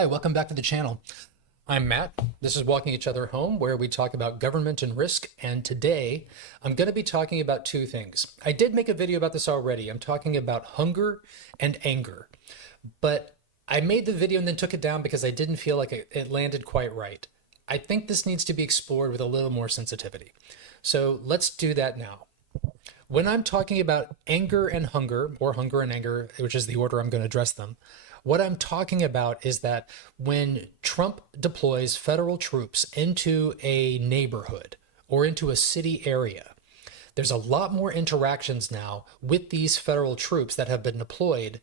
Hi, welcome back to the channel. I'm Matt. This is Walking Each Other Home, where we talk about government and risk. And today I'm going to be talking about two things. I did make a video about this already. I'm talking about hunger and anger. But I made the video and then took it down because I didn't feel like it landed quite right. I think this needs to be explored with a little more sensitivity. So let's do that now. When I'm talking about anger and hunger, or hunger and anger, which is the order I'm going to address them, what I'm talking about is that when Trump deploys federal troops into a neighborhood or into a city area, there's a lot more interactions now with these federal troops that have been deployed,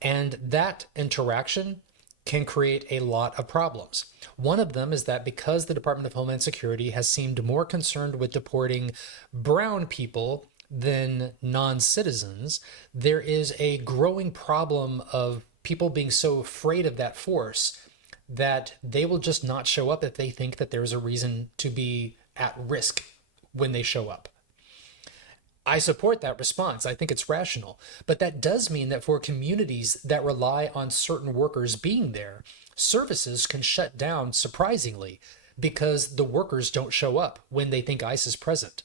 and that interaction can create a lot of problems. One of them is that because the Department of Homeland Security has seemed more concerned with deporting brown people than non-citizens, there is a growing problem of people being so afraid of that force that they will just not show up if they think that there's a reason to be at risk when they show up. I support that response. I think it's rational. But that does mean that for communities that rely on certain workers being there, services can shut down surprisingly because the workers don't show up when they think ICE is present.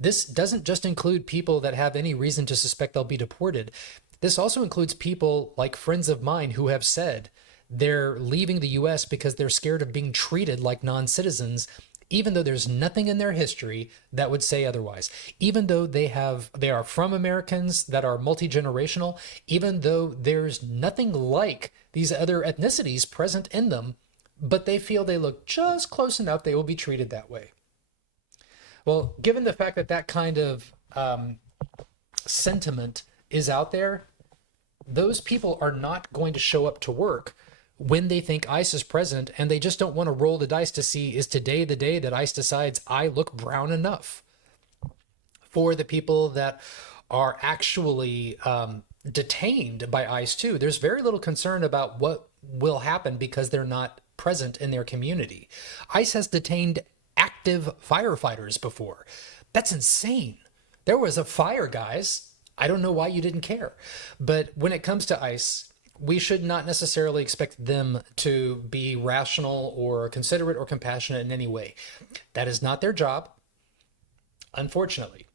This doesn't just include people that have any reason to suspect they'll be deported. This also includes people like friends of mine who have said they're leaving the US because they're scared of being treated like non-citizens, even though there's nothing in their history that would say otherwise. Even though they are from Americans that are multi-generational, even though there's nothing like these other ethnicities present in them, but they feel they look just close enough, they will be treated that way. Well, given the fact that that kind of sentiment is out there, those people are not going to show up to work when they think ICE is present, and they just don't want to roll the dice to see, is today the day that ICE decides I look brown enough? For the people that are actually detained by ICE too, there's very little concern about what will happen because they're not present in their community. ICE has detained active firefighters before. That's insane. There was a fire, guys. I don't know why you didn't care. But when it comes to ICE, we should not necessarily expect them to be rational or considerate or compassionate in any way. That is not their job, unfortunately.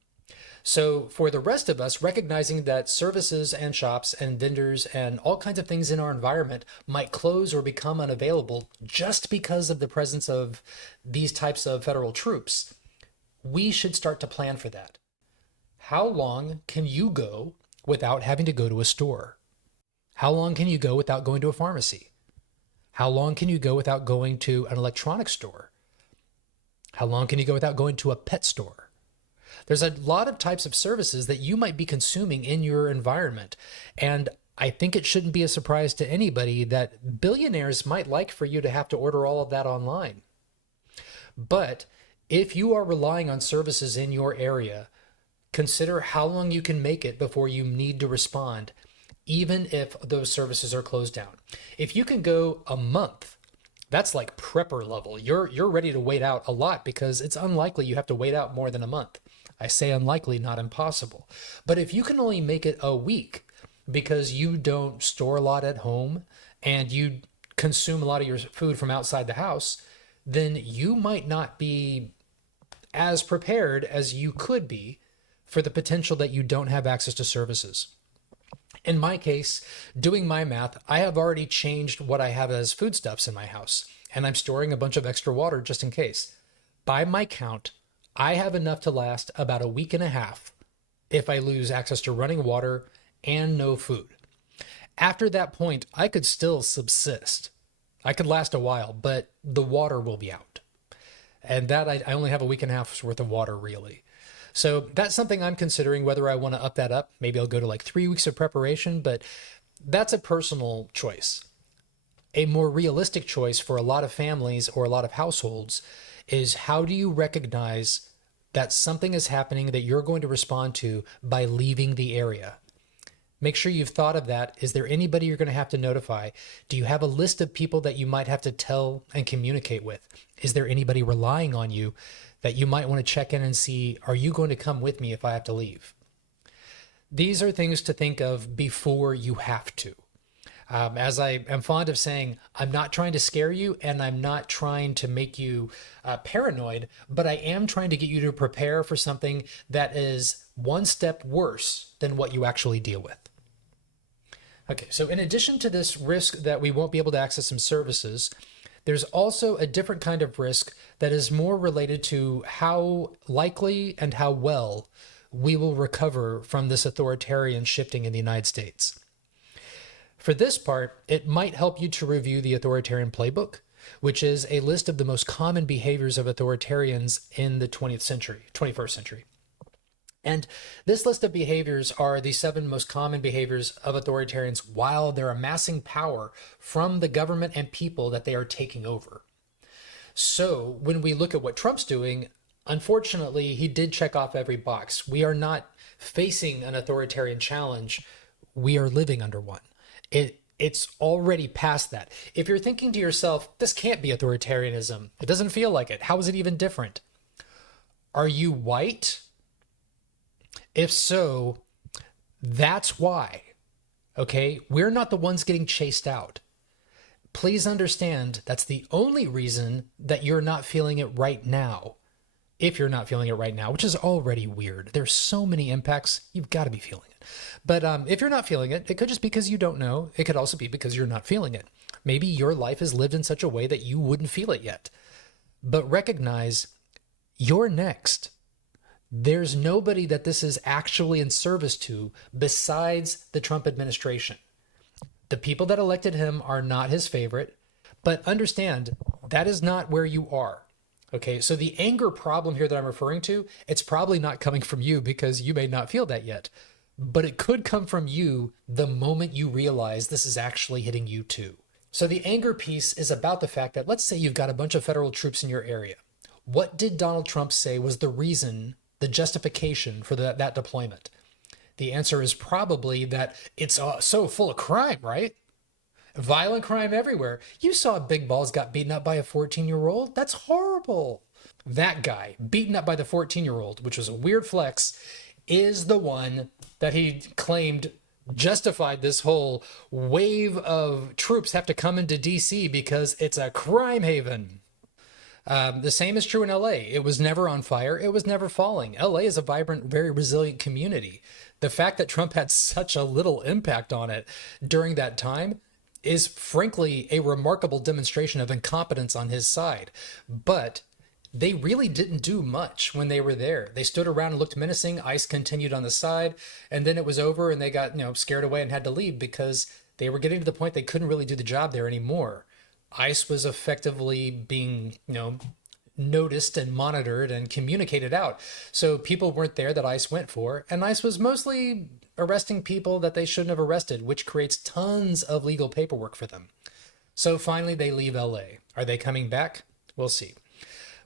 So for the rest of us, recognizing that services and shops and vendors and all kinds of things in our environment might close or become unavailable just because of the presence of these types of federal troops, we should start to plan for that. How long can you go without having to go to a store? How long can you go without going to a pharmacy? How long can you go without going to an electronics store? How long can you go without going to a pet store? There's a lot of types of services that you might be consuming in your environment. And I think it shouldn't be a surprise to anybody that billionaires might like for you to have to order all of that online. But if you are relying on services in your area, consider how long you can make it before you need to respond, even if those services are closed down. If you can go a month, that's like prepper level. You're ready to wait out a lot because it's unlikely you have to wait out more than a month. I say unlikely, not impossible. But if you can only make it a week because you don't store a lot at home and you consume a lot of your food from outside the house, then you might not be as prepared as you could be for the potential that you don't have access to services. In my case, doing my math, I have already changed what I have as foodstuffs in my house, and I'm storing a bunch of extra water just in case. By my count, I have enough to last about a week and a half if I lose access to running water and no food. After that point, I could still subsist. I could last a while, but the water will be out. And that I only have a week and a half's worth of water, really. So that's something I'm considering, whether I want to up that up. Maybe I'll go to like 3 weeks of preparation, but that's a personal choice. A more realistic choice for a lot of families or a lot of households is, how do you recognize that something is happening that you're going to respond to by leaving the area? Make sure you've thought of that. Is there anybody you're going to have to notify? Do you have a list of people that you might have to tell and communicate with? Is there anybody relying on you that you might want to check in and see, are you going to come with me if I have to leave? These are things to think of before you have to. As I am fond of saying, I'm not trying to scare you and I'm not trying to make you paranoid, but I am trying to get you to prepare for something that is one step worse than what you actually deal with. Okay, so in addition to this risk that we won't be able to access some services, there's also a different kind of risk that is more related to how likely and how well we will recover from this authoritarian shifting in the United States. For this part, it might help you to review the Authoritarian Playbook, which is a list of the most common behaviors of authoritarians in the 21st century. And this list of behaviors are the 7 most common behaviors of authoritarians while they're amassing power from the government and people that they are taking over. So when we look at what Trump's doing, unfortunately, he did check off every box. We are not facing an authoritarian challenge. We are living under one. It's already past that. If you're thinking to yourself, this can't be authoritarianism, it doesn't feel like it, how is it even different? Are you white? If so, that's why. Okay? We're not the ones getting chased out. Please understand that's the only reason that you're not feeling it right now. If you're not feeling it right now, which is already weird. There's so many impacts, you've got to be feeling it. But if you're not feeling it, it could just be because you don't know. It could also be because you're not feeling it. Maybe your life is lived in such a way that you wouldn't feel it yet. But recognize you're next. There's nobody that this is actually in service to besides the Trump administration. The people that elected him are not his favorite, but understand that is not where you are. Okay, so the anger problem here that I'm referring to, it's probably not coming from you because you may not feel that yet, but it could come from you the moment you realize this is actually hitting you too. So the anger piece is about the fact that let's say you've got a bunch of federal troops in your area. What did Donald Trump say was the reason, the justification for that deployment? The answer is probably that it's so full of crime, right? Violent crime everywhere. You saw Big Balls got beaten up by a 14-year-old. That's horrible. That guy, beaten up by the 14-year-old, which was a weird flex, is the one that he claimed justified this whole wave of troops have to come into D.C. because it's a crime haven. The same is true in LA. It was never on fire. It was never falling. LA is a vibrant, very resilient community. The fact that Trump had such a little impact on it during that time is frankly a remarkable demonstration of incompetence on his side. But they really didn't do much when they were there. They stood around and looked menacing. ICE continued on the side, and then it was over and they got, scared away and had to leave because they were getting to the point they couldn't really do the job there anymore. ICE was effectively being, noticed and monitored and communicated out. So people weren't there that ICE went for, and ICE was mostly arresting people that they shouldn't have arrested, which creates tons of legal paperwork for them. So finally they leave LA. Are they coming back? We'll see.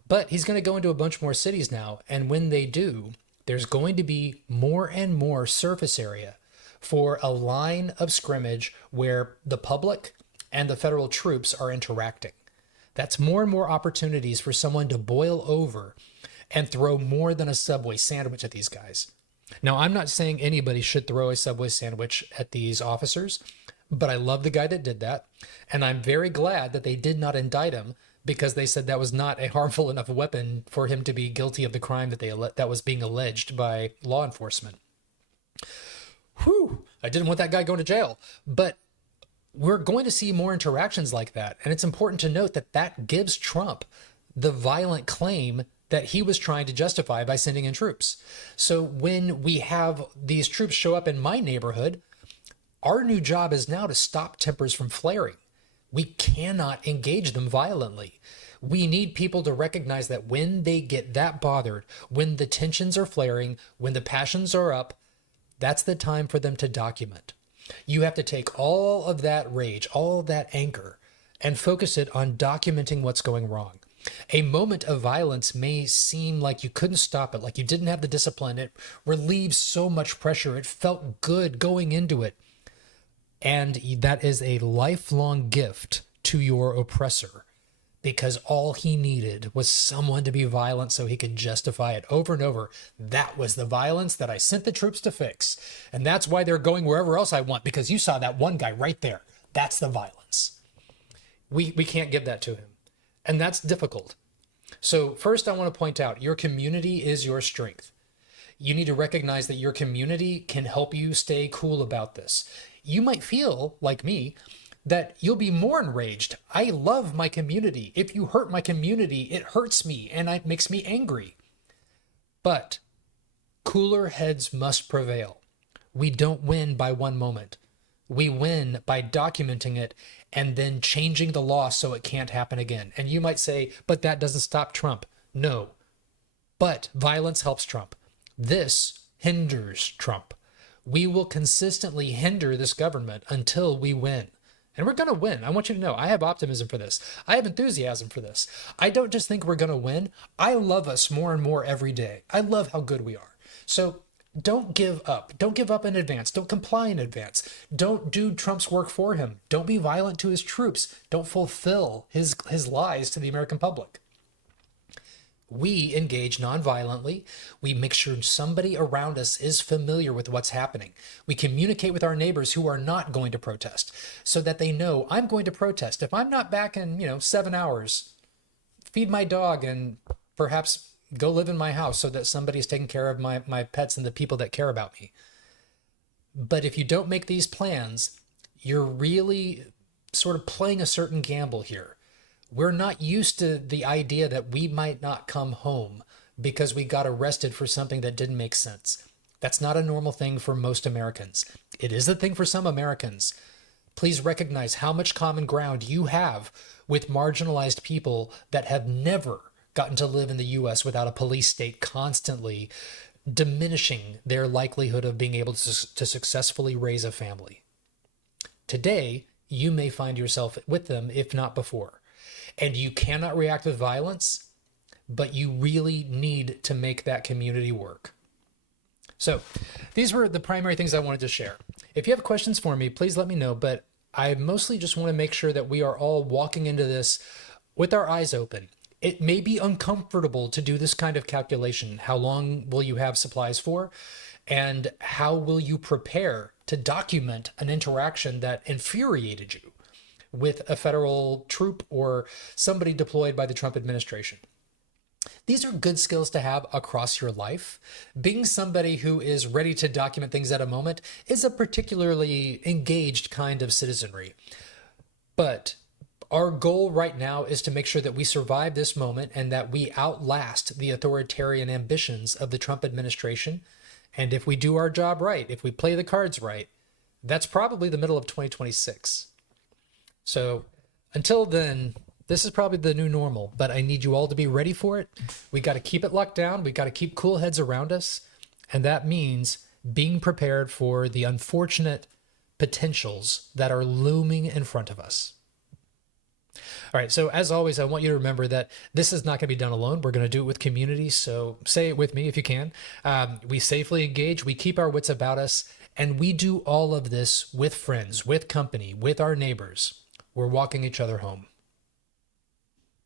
But he's going to go into a bunch more cities now, and when they do, there's going to be more and more surface area for a line of scrimmage where the public and the federal troops are interacting. That's more and more opportunities for someone to boil over and throw more than a Subway sandwich at these guys. Now, I'm not saying anybody should throw a Subway sandwich at these officers, but I love the guy that did that. And I'm very glad that they did not indict him because they said that was not a harmful enough weapon for him to be guilty of the crime that was being alleged by law enforcement. Whew, I didn't want that guy going to jail. But we're going to see more interactions like that. And it's important to note that that gives Trump the violent claim that he was trying to justify by sending in troops. So when we have these troops show up in my neighborhood, our new job is now to stop tempers from flaring. We cannot engage them violently. We need people to recognize that when they get that bothered, when the tensions are flaring, when the passions are up, that's the time for them to document. You have to take all of that rage, all of that anger, and focus it on documenting what's going wrong. A moment of violence may seem like you couldn't stop it, like you didn't have the discipline. It relieves so much pressure. It felt good going into it. And that is a lifelong gift to your oppressor, because all he needed was someone to be violent so he could justify it over and over. That was the violence that I sent the troops to fix. And that's why they're going wherever else I want, because you saw that one guy right there. That's the violence. We can't give that to him. And that's difficult. So first, I want to point out your community is your strength. You need to recognize that your community can help you stay cool about this. You might feel, like me, that you'll be more enraged. I love my community. If you hurt my community, it hurts me and it makes me angry. But cooler heads must prevail. We don't win by one moment. We win by documenting it and then changing the law so it can't happen again. And you might say, but that doesn't stop Trump. No, but violence helps Trump. This hinders Trump. We will consistently hinder this government until we win. And we're going to win. I want you to know, I have optimism for this. I have enthusiasm for this. I don't just think we're going to win. I love us more and more every day. I love how good we are. So don't give up. Don't give up in advance. Don't comply in advance. Don't do Trump's work for him. Don't be violent to his troops. Don't fulfill his lies to the American public. We engage nonviolently. We make sure somebody around us is familiar with what's happening. We communicate with our neighbors who are not going to protest so that they know I'm going to protest. If I'm not back in, 7 hours, feed my dog and perhaps go live in my house so that somebody's taking care of my pets and the people that care about me. But if you don't make these plans, you're really sort of playing a certain gamble here. We're not used to the idea that we might not come home because we got arrested for something that didn't make sense. That's not a normal thing for most Americans. It is a thing for some Americans. Please recognize how much common ground you have with marginalized people that have never gotten to live in the U.S. without a police state constantly diminishing their likelihood of being able to successfully raise a family. Today, you may find yourself with them, if not before. And you cannot react with violence, but you really need to make that community work. So these were the primary things I wanted to share. If you have questions for me, please let me know. But I mostly just want to make sure that we are all walking into this with our eyes open. It may be uncomfortable to do this kind of calculation. How long will you have supplies for? And how will you prepare to document an interaction that infuriated you with a federal troop or somebody deployed by the Trump administration? These are good skills to have across your life. Being somebody who is ready to document things at a moment is a particularly engaged kind of citizenry. But our goal right now is to make sure that we survive this moment and that we outlast the authoritarian ambitions of the Trump administration. And if we do our job right, if we play the cards right, that's probably the middle of 2026. So until then, this is probably the new normal, but I need you all to be ready for it. We got to keep it locked down. We got to keep cool heads around us. And that means being prepared for the unfortunate potentials that are looming in front of us. All right. So as always, I want you to remember that this is not going to be done alone. We're going to do it with community. So say it with me if you can. We safely engage. We keep our wits about us. And we do all of this with friends, with company, with our neighbors. We're walking each other home.